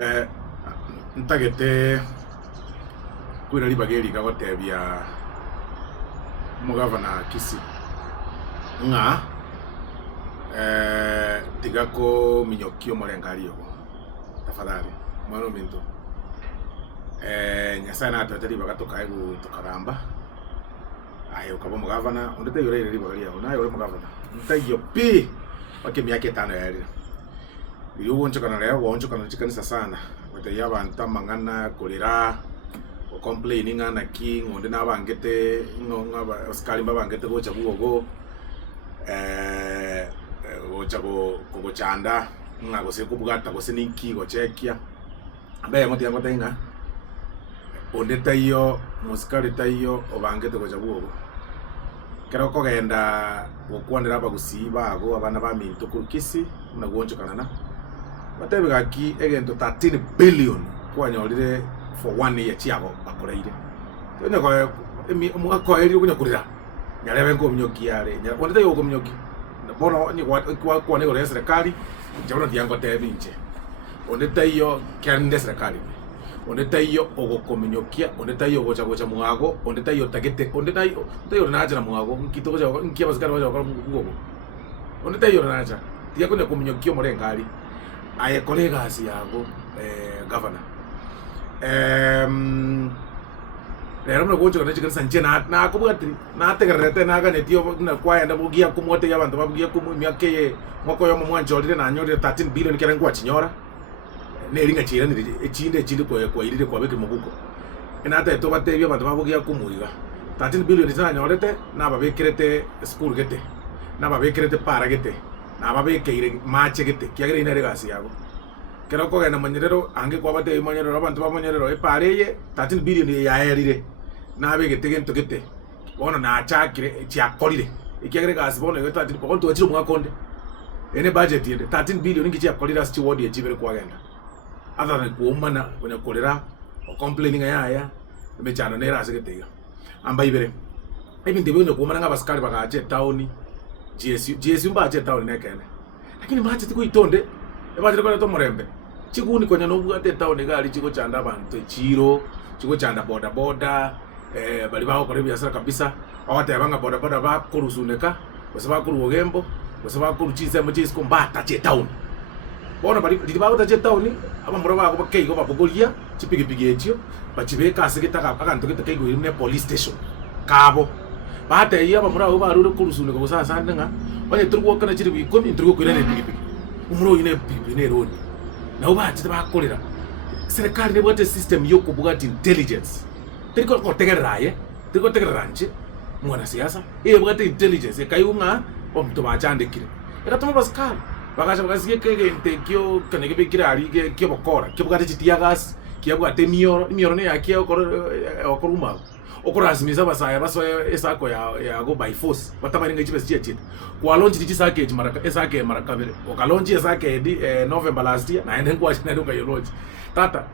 Eh, ntagete kwina libageri gagotebia mugavana Kisii ng'a tigako minyokio morengari yogo tafadhali mwana minto nyasaye natwete libaga tukaigu tukaramba ayo kabo mugavana ondete yore libagari yago nayo mugavana ntagio pi wake miaka 5 yarire iyo wonchokana leo wonchokana chikanisa sana wete yabantu mangana kolera o complaining ana ki ngonde nabangete ngaba oskali babangete gocha bugogo gocha go chanda ngago se kubugata go se ninki go chekia abe moti yango tenga onde tayo muskali tayo obangete gocha bugogo kero kogenda gokwandira bagusiba ago abana ba minto kurukisi na wonchokana na batebe gaki egento 13 billion kwanyolire for 1 year chiago bakoreire tone ko mwako eri kunya kurira nyarebe ngo mnyoki yare nya onde yo ko mnyoki bono ni kwa ne gore serikali jabona diango tebinche onde tayo kande serikali onde tayo ogo komnyokia onde tayo gocha muago onde tayo tagete onde tayo naja na muago nkito gocha nkia basikara gocha ko mugo onde tayo naja tiako ne komnyokio morengari aye colleagues yago governor lero mna gocho kana chikanisa nje na kubwati na tegerete na gane tio na kwaya na bugia kumote yabantu babugia kumu myake mwako yo mwanjolire na nyore 13 billion kera ngwa chinyora ne ringa chira ni chinde kwa irire kwa beke muguko ena ta to batebya bantu babugia kumuiga 13 billion tana nyorete na babekirete school gete na babekirete para gete na babekeire mache gete kiagere inare gasi yago kero ko gena manyerero ange kwa bate manyerero abantu bamanyerero epareye 13 billion ya erire na begete gento gete bona na chakire chiakorire ikiagere gasi bona yo 13 ko to chiro mwakonde ene budget yende 13 billion ngi chiakorira sti wodi echibere kwa genda adana kuomana kwenye kolera o complaining ya mechana nera asegete amba ibere ebinde byo kuomana ngabaskari bagaje town GSU mba ache town nekene lakini mache tiko itonde ebatire kwa to morembe chikuni konya no bugate town gali chiko chanda abantu chiro chiko chanda boda bali baho kore biasara kabisa awate abanga boda ba kurusuneka basaba kuru ogembo basaba kuru chize mo chisiko mbata che town bona bali baho ta che town abamura ba ko keigo babogolia chipigipigi etio bachibeka asigita akanto kitego ne police station kabo bata iya bamura ba ruru kurusune ko sasa ndanga banye turwo kana chiri bikomi turwo kwira ne pigipigi umuro ine pigipigi ne roni na uba chita ba kolera serikali ne bote system yo kubugati intelligence tiko ko tegeraye tiko tegeranje mwana siasa bugati intelligence kayunga omto ba chande kire tuma baskal bagacha bagasiye kege ntekyo kana ke bikira ari ke bokora ke bugati chitiagas ke bugati mioro ne yakia okoruma okurasimiza basaya basoya esako ya go by force batabari ngichibe chiche kwa launch sake maraka esake maraka bere okalonji esake November last year na ende kwa china ndoka yo launch tata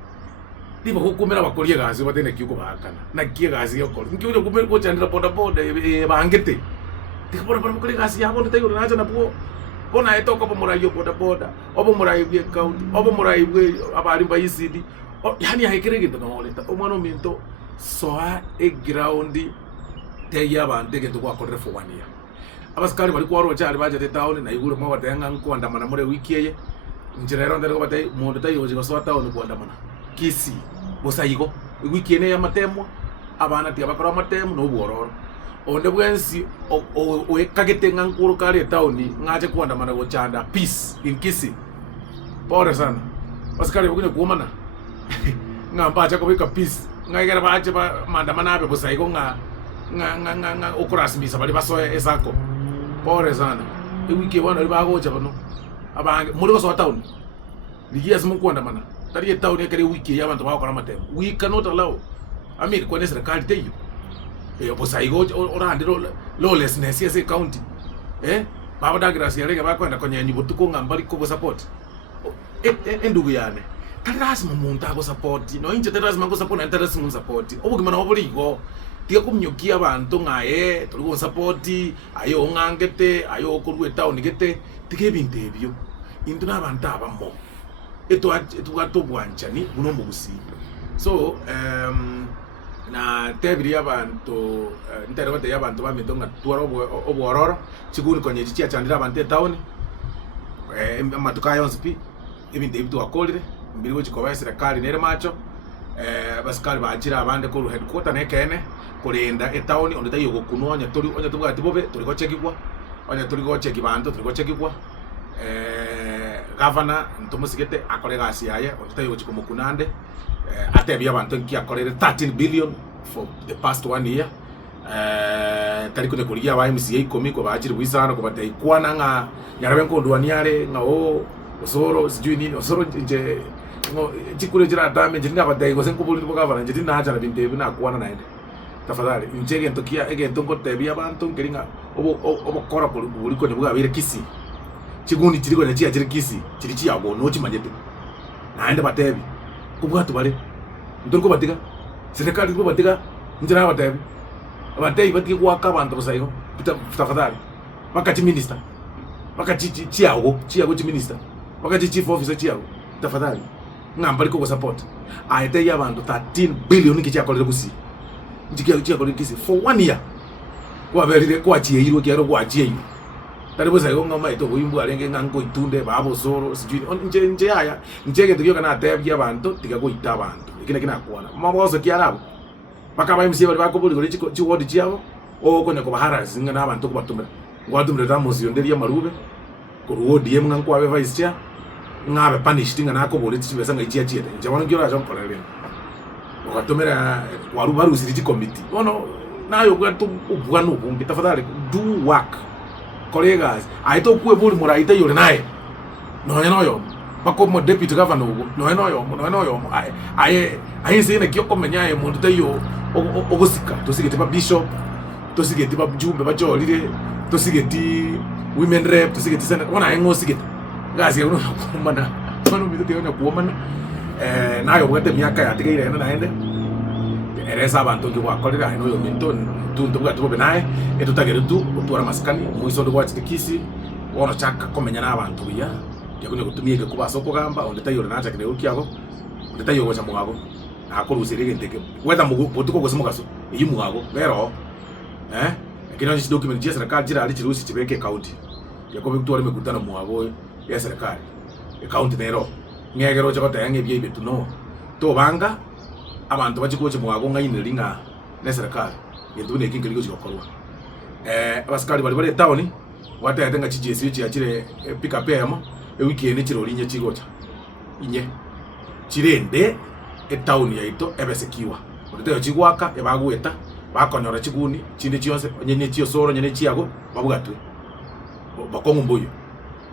diba hukumira bakorie gazi batene kyuko bakana na kie gazi yo kol nkiyo kumira ko chandira boda bangete tikabora bakorie gazi yabo ndetayo nacho na buo bona etoko bomurayo boda obo murayo bie county obo murayo bie abari ba ECD yani haikirege to no leta omwana minto soa ground te yabande gento kwa korre for 1 year abaskari bali kwa rocha ali baje town na igure mwa batanga nko andamana muri wiki ye njira ero ndero batay mondo tayo jigo soa town ko andamana Kisii bosayigo wiki ene ya matemwa abana tia bakora matemu no bororo onde bwensi o ekagete ngankuru kare town ngaje ko andamana go chanda peace in Kisii pore sana abaskari bukune kuomana ngamba acha ko bika peace ngayera baje ba mandamana abe bosayigo nga okurasmisa bali basoya esako pore sana wiki bwana ali bagocha bano abange muri ko so town ligias mu kwanda mana tari town ekere wiki yabantu bakora matemo we cannot allow amir kwa serikali teyo bosayigo orandiro lawlessness yes county baba dagrasi yarega bakwenda kwenye nyibutuko ngambali ko support endugu yane lazima umuntu ako support no inje lazima ngo support na lazima support obugimana obuligo tiga kumnyukia abantu ngaye tuli support ayo ngangete ayo kurwe town gete tige bintebyo into nabantu abamo etu atobwanchani buno mugusi. So na tebiri abantu ntero bate yabantu bamedonga twara obwororo chiguni konye chicha chandira abantu town amatuka yonspi ibindi bitu akolire mbiri wo chikoba serikali nere macho basikali bachira abande ko headquarter nekene kulinda town onde tayo gokunwa onya tuga tibobe turi ko chekigwa onya turi ko chekibantu turi ko chekigwa governor ntomusigete akore gasi yaye onde tayo chikomokunande atebia abantu nkiakorere 13 billion for the past 1 year tari kune kuligia wa MCA komiko bachiri bwisana ko batay kwana nga nyarabe nkondwaniare nga osoro sijui nini osoro nje ngo chikure jira damage ndaba batay go senko buli bogavana nje dinacha na binte bina kwana naende tafadhali njege ntokia ege ntongo tebia abantu nkiringa obo kora buli ko nibwa bire kisi chigundi chiriko nyachi chiri kisi chiri chiyago no chimanyete naende batebi kubwatu bale ndoriko batika serikali ko batika njira batebi abatei batiki kwaka abantu basayo tafadhali wakati minister wakati chiago chi minister wakati chief officer chiago tafadhali ngambali ko support aite ya abantu 13 billion kichi akolere kusi njiki akolere kisi for 1 year kwa berire kwa chiyeiro kiaro kwa chiyeiro tari bosayo ngoma ito buyimbu alenge ngango itunde babo soro sijui nje haya njege tukio kana atebya abantu tikagoita abantu ikina kuona mabozo kiarabo bakaba MCA bali bakobuli gori chiwodi chiabo okonya ko bahara zinga nabantu ko batumira ngwatumira tamuzi yonderia marube ko wodi yemwe nganko abe vice chair ngabe punished nga nako boli chibesa nga ichia chiete njabona ngira ajo mkolere okatumira warubaru ziti committee ono nayo gwato ubwana ubungi tafadhali do work colleagues aito kuwe buli muraita yole naye noyo bako mo deputy governor noyo aye sine kyoko menyaye muntu tayo ogosika tosigete ba bishop tosigete ba jumbe ba jolire tosigete women rep tosigete sana wana engo sigete gazi uno kumana mano mitete yonya kuomana nayo bwate myaka yatigire naende eresa abantu ngo akolera ino yo minto tunto bwa tubo benaye etutagere tu utwara maskani muiso ndo watsi kisi wono chaka komenya nabantu ya yakunye kutumia kuba soko gamba onde tayo nacha kene ukiago onde tayo gocha mugago akorusirige ndeke wetha mugutuko gosimugaso iyi mugago bero ekino nchi document ya serikali jira ali chirusi chibeke county yakobe kutwara mekutana mugago ya serikali county nero ngegero chako tayange bye betu no to banga abantu bachikoche mugago ngayine linga ne serikali yendune kingeligo chikokorwa abasikali bali town wata yatenga chijesi chachire pick up yamo weekend chirolinye chigocha inye chirende town yaito ebesekiwa ndete chigwaka ebagweta bakonyora chiguni chinde chiyose nyenye chiyosoro nyenye chiago babugatwe bakongo mboyo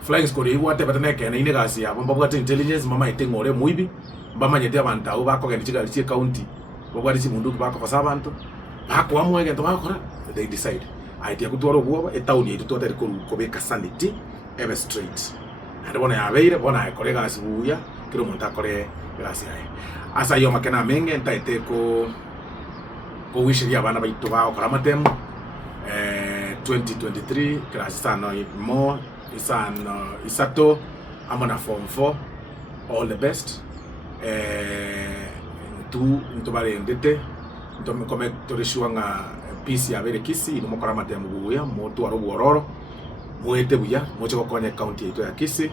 flying squad iwate bataneke na ine gasi yabo babugate intelligence mama itengore muibi bamanyete abantu abo bakogenda chigali chi county babwari chimundu bakokosa abantu bako amwege ndo bakora they decide aite kutwara obwo town yaito totari ko beka sanity ebe straight ande bona yabeire bona ekorega asibuya kiro muntu akore gracias asa yo makena menge ntaite ko wishiria abana baitu bao kora matemu 2023 gracias sana mo isato amona form 4 all the best tu ntobare ndete ntome kome torishuanga peace ya bere kisi ino mokora matemu buya motu aro bororo muete buya mocho konya county yetu ya Kisi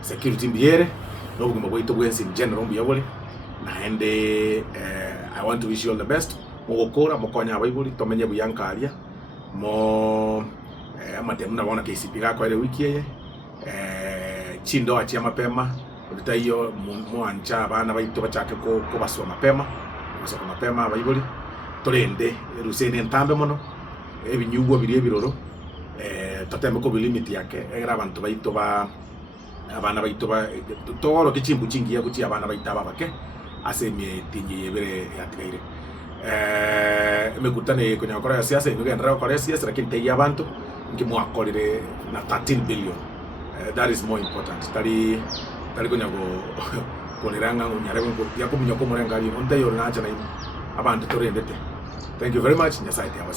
security mbiere no buguma bwito bwensi in general mbiyabole naende I want to wish you all the best mugokora mokonya abaibuli tomenye buyankaria mo amatemu nabona KCP gako ile wiki ye chindo achia mapema nditayo muancha abana baito bachake ko baswa mapema abaibuli torende rusene ntambe mono ebinyugwa biri ebiroro tateme ko limit yake era abantu baito abana baito ba toro kichimbu chingiya kuti abana baita babake asemye tinye yebere yatikaire mekutane kwenye kora ya siasa ino gendera kora ya siasa lakini teya abantu ngimwa kolire na 13 billion that is more important tari kwenye koliranga unyarebe ngo yakumnya ko murenga ali onde yo nacha na abantu torendete thank you very much nyasaite